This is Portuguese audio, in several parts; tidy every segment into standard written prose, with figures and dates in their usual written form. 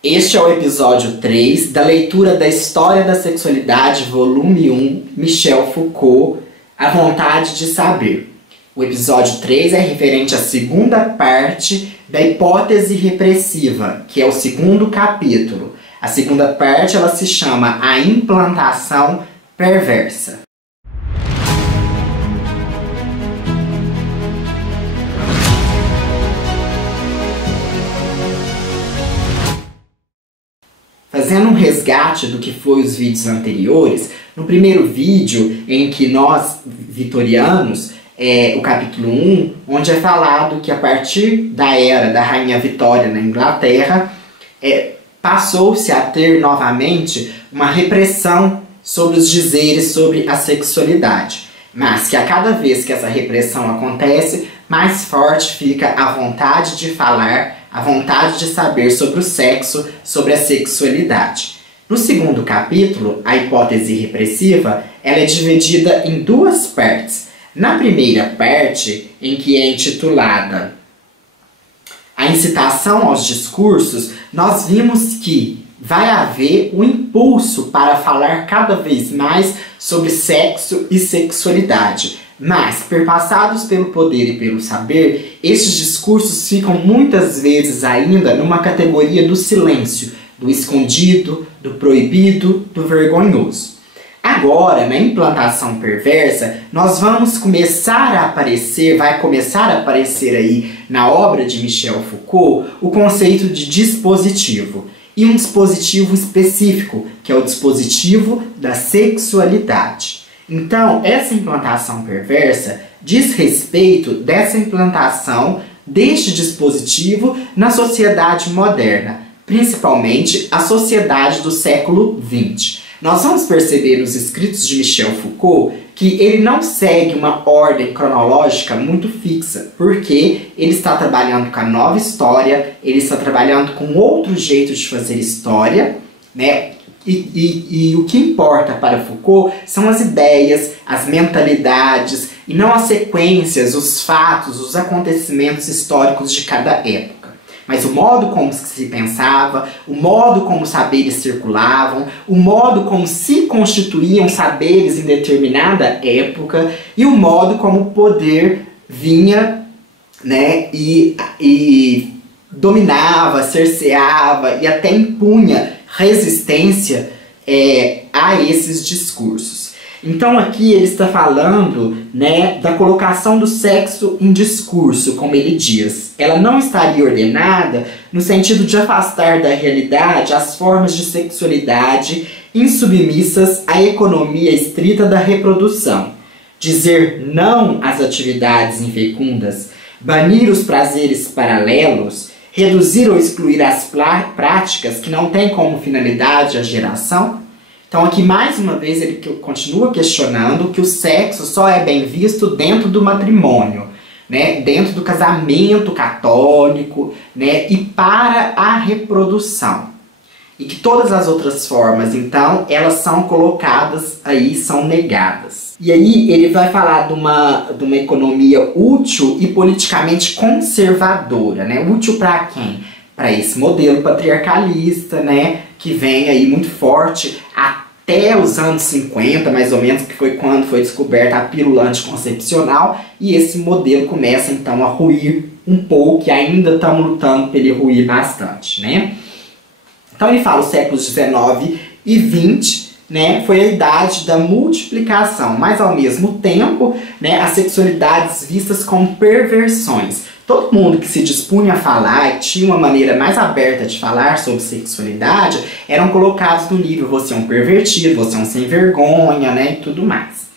Este é o episódio 3 da leitura da História da Sexualidade, volume 1, Michel Foucault, A Vontade de Saber. O episódio 3 é referente à segunda parte da hipótese repressiva, que é o segundo capítulo. A segunda parte ela se chama A Implantação Perversa. Fazendo um resgate do que foi os vídeos anteriores, no primeiro vídeo em que nós, vitorianos, o capítulo 1, onde é falado que a partir da era da Rainha Vitória na Inglaterra, passou-se a ter novamente uma repressão sobre os dizeres sobre a sexualidade. Mas que a cada vez que essa repressão acontece, mais forte fica a vontade de falar, a vontade de saber sobre o sexo, sobre a sexualidade. No segundo capítulo, a hipótese repressiva, ela é dividida em duas partes. Na primeira parte, em que é intitulada A Incitação aos Discursos, nós vimos que vai haver um impulso para falar cada vez mais sobre sexo e sexualidade. Mas, perpassados pelo poder e pelo saber, estes discursos ficam muitas vezes ainda numa categoria do silêncio, do escondido, do proibido, do vergonhoso. Agora, na implantação perversa, nós vamos começar a aparecer, vai começar a aparecer aí na obra de Michel Foucault, o conceito de dispositivo. E um dispositivo específico, que é o dispositivo da sexualidade. Então, essa implantação perversa diz respeito dessa implantação deste dispositivo na sociedade moderna, principalmente a sociedade do século XX. Nós vamos perceber nos escritos de Michel Foucault que ele não segue uma ordem cronológica muito fixa, porque ele está trabalhando com a nova história, ele está trabalhando com outro jeito de fazer história, né? E o que importa para Foucault são as ideias, as mentalidades, e não as sequências, os fatos, os acontecimentos históricos de cada época. Mas o modo como se pensava, o modo como saberes circulavam, o modo como se constituíam saberes em determinada época, e o modo como o poder vinha, né, e dominava, cerceava e até impunha resistência a esses discursos. Então aqui ele está falando, né, da colocação do sexo em discurso, como ele diz. Ela não estaria ordenada no sentido de afastar da realidade as formas de sexualidade insubmissas à economia estrita da reprodução. Dizer não às atividades infecundas, banir os prazeres paralelos, reduzir ou excluir as práticas que não têm como finalidade a geração. Então aqui mais uma vez ele continua questionando que o sexo só é bem visto dentro do matrimônio, né? Dentro do casamento católico, né? E para a reprodução. E que todas as outras formas, então, elas são colocadas aí, são negadas. E aí ele vai falar de uma economia útil e politicamente conservadora, né? Útil para quem? Para esse modelo patriarcalista, né? Que vem aí muito forte até os anos 50, mais ou menos, que foi quando foi descoberta a pílula anticoncepcional, e esse modelo começa então a ruir um pouco, e ainda estamos lutando para ele ruir bastante, né? Então ele fala os séculos 19 e 20, né, foi a idade da multiplicação, mas ao mesmo tempo, né, as sexualidades vistas como perversões. Todo mundo que se dispunha a falar e tinha uma maneira mais aberta de falar sobre sexualidade eram colocados no nível você é um pervertido, você é um sem vergonha, né, e tudo mais.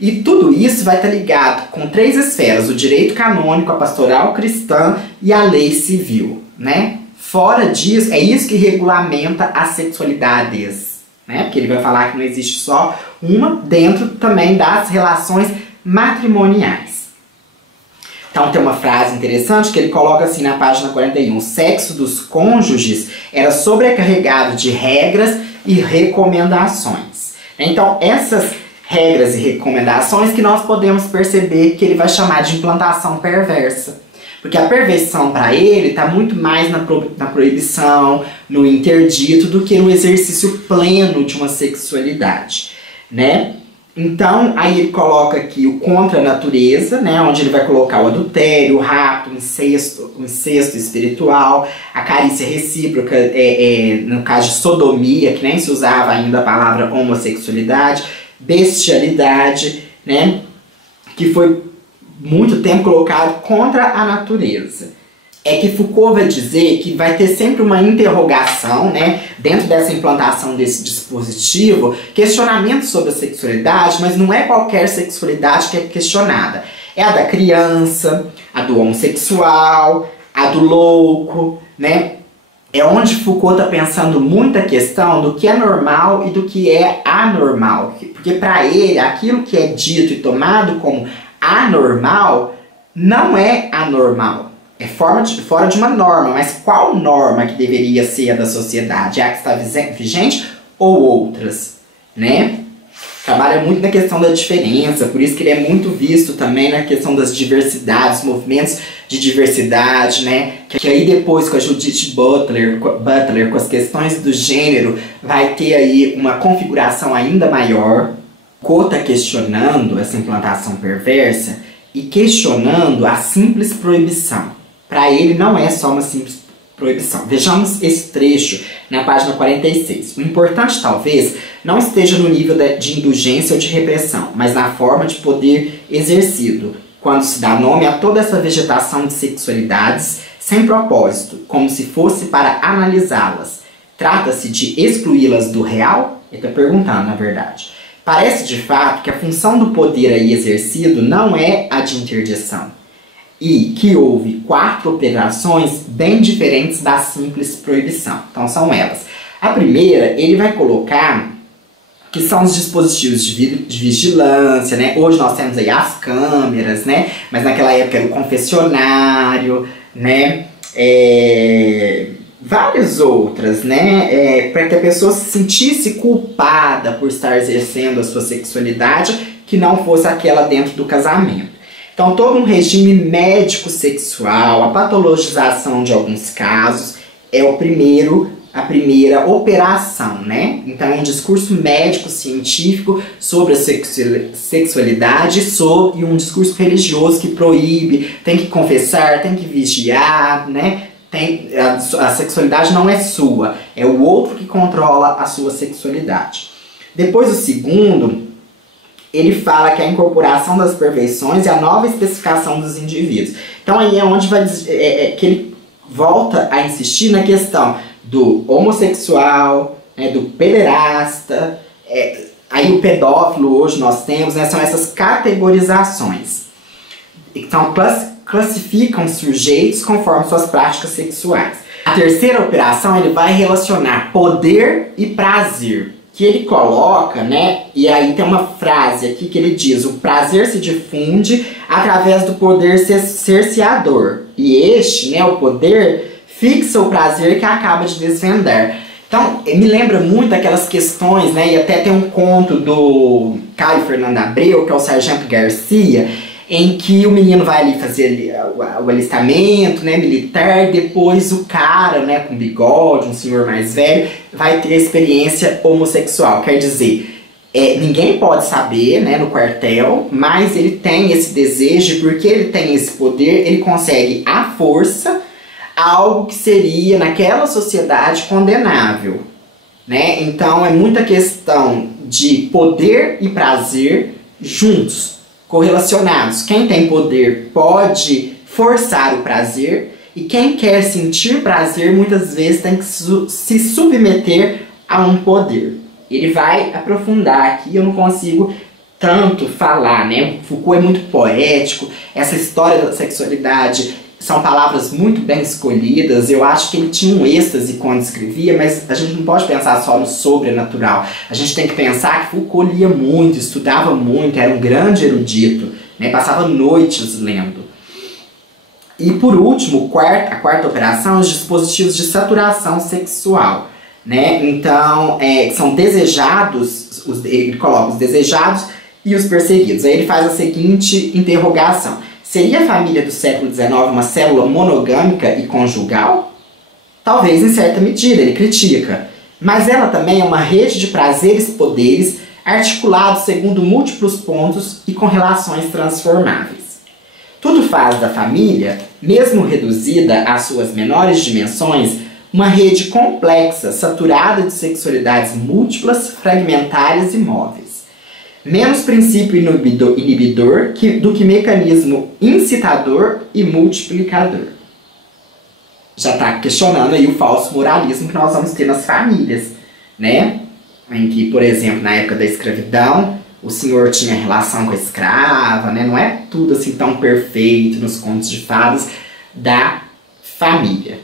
E tudo isso vai estar ligado com três esferas: o direito canônico, a pastoral cristã e a lei civil, né? Fora disso, é isso que regulamenta as sexualidades, né? Porque ele vai falar que não existe só uma, dentro também das relações matrimoniais. Então tem uma frase interessante que ele coloca assim na página 41. O sexo dos cônjuges era sobrecarregado de regras e recomendações. Então essas regras e recomendações que nós podemos perceber que ele vai chamar de implantação perversa. Porque a perversão para ele está muito mais na proibição, no interdito, do que no exercício pleno de uma sexualidade, né? Então, aí ele coloca aqui o contra a natureza, né? Onde ele vai colocar o adultério, o rapto, o incesto espiritual, a carícia recíproca, no caso de sodomia, que nem se usava ainda a palavra homossexualidade, bestialidade, né? Que foi muito tempo colocado contra a natureza. É que Foucault vai dizer que vai ter sempre uma interrogação, né, dentro dessa implantação desse dispositivo, questionamento sobre a sexualidade, mas não é qualquer sexualidade que é questionada. É a da criança, a do homossexual, a do louco, né? É onde Foucault está pensando muito a questão do que é normal e do que é anormal. Porque para ele, aquilo que é dito e tomado como anormal não é anormal. É fora de uma norma, mas qual norma que deveria ser a da sociedade? É a que está vigente ou outras, né? Trabalha muito na questão da diferença, por isso que ele é muito visto também na questão das diversidades, movimentos de diversidade, né? Que aí depois com a Judith Butler, com as questões do gênero, vai ter aí uma configuração ainda maior. Foucault está questionando essa implantação perversa e questionando a simples proibição. Para ele não é só uma simples proibição. Vejamos esse trecho na página 46. O importante talvez não esteja no nível de indulgência ou de repressão, mas na forma de poder exercido, quando se dá nome a toda essa vegetação de sexualidades sem propósito, como se fosse para analisá-las. Trata-se de excluí-las do real? Ele está perguntando, na verdade. Parece de fato que a função do poder aí exercido não é a de interdição, e que houve 4 operações bem diferentes da simples proibição. Então são elas. A primeira, ele vai colocar que são os dispositivos de vigilância, né? Hoje nós temos aí as câmeras, né? Mas naquela época era o confessionário, né? Várias outras, né? Para que a pessoa se sentisse culpada por estar exercendo a sua sexualidade, que não fosse aquela dentro do casamento. Então, todo um regime médico-sexual, a patologização de alguns casos, é a primeira operação, né? Então, é um discurso médico-científico sobre a sexualidade e um discurso religioso que proíbe, tem que confessar, tem que vigiar, né? A sexualidade não é sua, é o outro que controla a sua sexualidade. Depois, o segundo, ele fala que a incorporação das perversões e a nova especificação dos indivíduos. Então aí é onde que ele volta a insistir na questão do homossexual, né, do pederasta, aí o pedófilo hoje nós temos, né, são essas categorizações. Então classificam sujeitos conforme suas práticas sexuais. A terceira operação, ele vai relacionar poder e prazer, que ele coloca, né, e aí tem uma frase aqui que ele diz: o prazer se difunde através do poder cerceador, e este, né, o poder, fixa o prazer que acaba de desvendar. Então, me lembra muito aquelas questões, né, e até tem um conto do Caio Fernando Abreu, que é o Sargento Garcia, em que o menino vai ali fazer o alistamento, né, militar, depois o cara, né, com bigode, um senhor mais velho, vai ter a experiência homossexual. Quer dizer, ninguém pode saber, né, no quartel, mas ele tem esse desejo, porque ele tem esse poder, ele consegue à força algo que seria naquela sociedade condenável, né? Então é muita questão de poder e prazer juntos, correlacionados. Quem tem poder pode forçar o prazer, e quem quer sentir prazer muitas vezes tem que se submeter a um poder. Ele vai aprofundar aqui, eu não consigo tanto falar, né? Foucault é muito poético, essa história da sexualidade são palavras muito bem escolhidas. Eu acho que ele tinha um êxtase quando escrevia, mas a gente não pode pensar só no sobrenatural. A gente tem que pensar que Foucault lia muito, estudava muito, era um grande erudito, né? Passava noites lendo. E por último, a quarta operação, os dispositivos de saturação sexual, né? Então, são desejados, ele coloca os desejados e os perseguidos. Aí ele faz a seguinte interrogação: Seria a família do século XIX uma célula monogâmica e conjugal? Talvez em certa medida, ele critica. Mas ela também é uma rede de prazeres e poderes articulados segundo múltiplos pontos e com relações transformáveis. Tudo faz da família, mesmo reduzida às suas menores dimensões, uma rede complexa, saturada de sexualidades múltiplas, fragmentárias e móveis. Menos princípio inibidor do que mecanismo incitador e multiplicador. Já está questionando aí o falso moralismo que nós vamos ter nas famílias, né? Em que, por exemplo, na época da escravidão, o senhor tinha relação com a escrava, né? Não é tudo assim tão perfeito nos contos de fadas da família.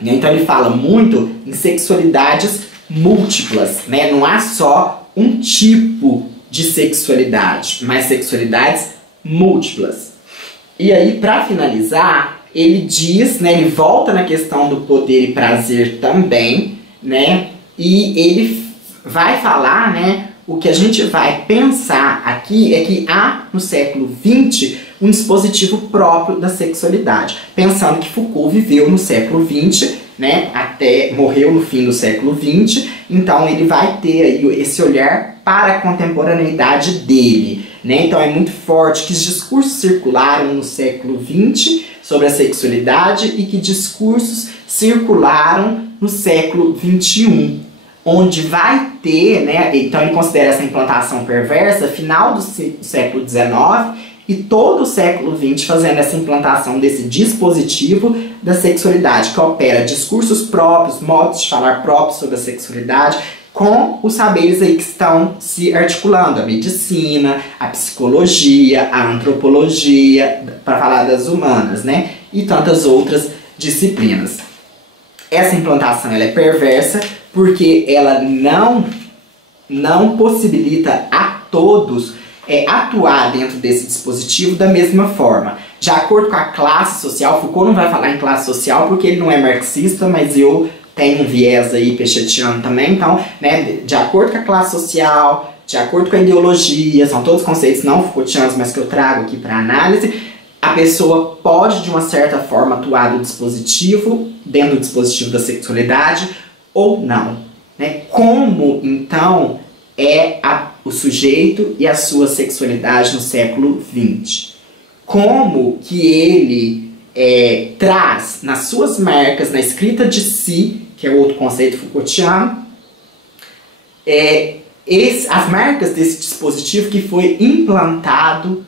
Então ele fala muito em sexualidades múltiplas, né? Não há só um tipo de sexualidade, mas sexualidades múltiplas. E aí, para finalizar, ele diz, né? Ele volta na questão do poder e prazer também, né? E ele vai falar, né? O que a gente vai pensar aqui é que há, no século XX, um dispositivo próprio da sexualidade. Pensando que Foucault viveu no século XX, né, até morreu no fim do século XX, então ele vai ter aí esse olhar para a contemporaneidade dele. Né? Então é muito forte que os discursos circularam no século XX sobre a sexualidade e que discursos circularam no século XXI. Onde vai ter, né, então ele considera essa implantação perversa final do século XIX e todo o século XX fazendo essa implantação desse dispositivo da sexualidade, que opera discursos próprios, modos de falar próprios sobre a sexualidade, com os saberes aí que estão se articulando, a medicina, a psicologia, a antropologia, para falar das humanas, né, e tantas outras disciplinas. Essa implantação ela é perversa, porque ela não possibilita a todos atuar dentro desse dispositivo da mesma forma. De acordo com a classe social, Foucault não vai falar em classe social porque ele não é marxista, mas eu tenho um viés aí pechetiano também, então, né, de acordo com a classe social, de acordo com a ideologia, são todos conceitos não Foucaultianos, mas que eu trago aqui para análise, a pessoa pode de uma certa forma atuar no dispositivo, dentro do dispositivo da sexualidade, ou não. Né? Como, então, é o sujeito e a sua sexualidade no século XX? Como que ele traz nas suas marcas, na escrita de si, que é outro conceito Foucaultiano, as marcas desse dispositivo que foi implantado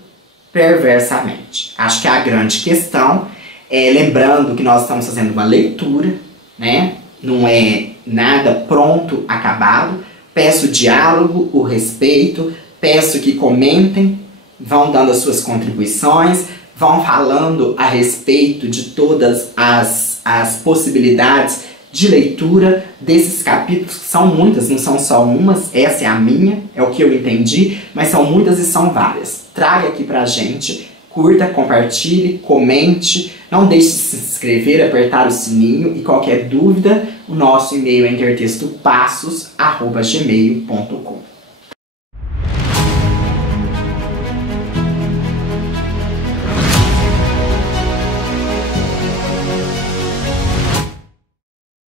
perversamente. Acho que é a grande questão, lembrando que nós estamos fazendo uma leitura, né? Não é nada pronto, acabado. Peço o diálogo, o respeito, peço que comentem, vão dando as suas contribuições, vão falando a respeito de todas as possibilidades de leitura desses capítulos, que são muitas, não são só umas, essa é a minha, é o que eu entendi, mas são muitas e são várias. Traga aqui pra gente, curta, compartilhe, comente, não deixe de se inscrever, apertar o sininho e qualquer dúvida, o nosso e-mail é intertextopassos@gmail.com.